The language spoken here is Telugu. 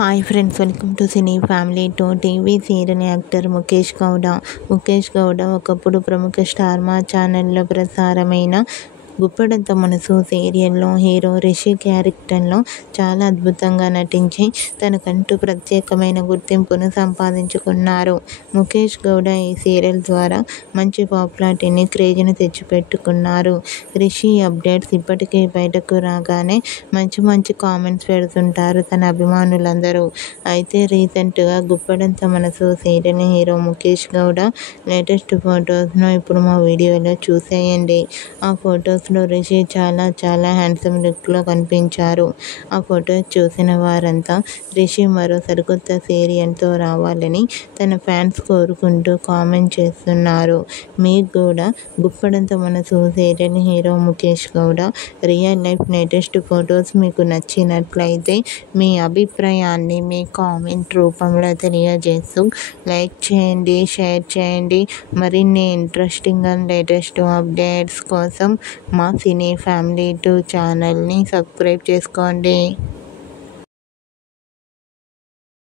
Hi friends, welcome to cine family two. TV serial actor Mukesh Gowda ఒకప్పుడు ప్రముఖ స్టార్ మా ఛానల్లో ప్రసారమైన గుప్పెడంత మనసు సీరియల్లో హీరో రిషి క్యారెక్టర్లో చాలా అద్భుతంగా నటించి తనకంటూ ప్రత్యేకమైన గుర్తింపును సంపాదించుకున్నారు. ముఖేష్ గౌడ ఈ సీరియల్ ద్వారా మంచి పాపులారిటీని, క్రేజ్ని తెచ్చిపెట్టుకున్నారు. రిషి అప్డేట్స్ ఇప్పటికీ బయటకు రాగానే మంచి కామెంట్స్ పెడుతుంటారు తన అభిమానులందరూ. అయితే రీసెంట్గా Guppedantha Manasu serial hero Mukesh Gowda latest ఫొటోస్ను ఇప్పుడు మా వీడియోలో చూసేయండి. ఆ ఫొటోస్లో రిషి చాలా హ్యాండ్సమ్ లుక్లో కనిపించారు. ఆ ఫొటోస్ చూసిన వారంతా రిషి మరో సరికొత్త సీరియల్తో రావాలని తన ఫ్యాన్స్ కోరుకుంటూ కామెంట్ చేస్తున్నారు. మీకు కూడా Guppedantha Manasu serial hero Mukesh Gowda real life latest photos మీకు నచ్చినట్లయితే మీ అభిప్రాయాన్ని మీ కామెంట్ రూపంలో తెలియజేస్తూ లైక్ చేయండి, షేర్ చేయండి. మరిన్ని ఇంట్రెస్టింగ్ అండ్ లేటెస్ట్ అప్డేట్స్ కోసం మా సినీ ఫ్యామిలీ 2 ఛానల్ని సబ్స్క్రైబ్ చేసుకోండి.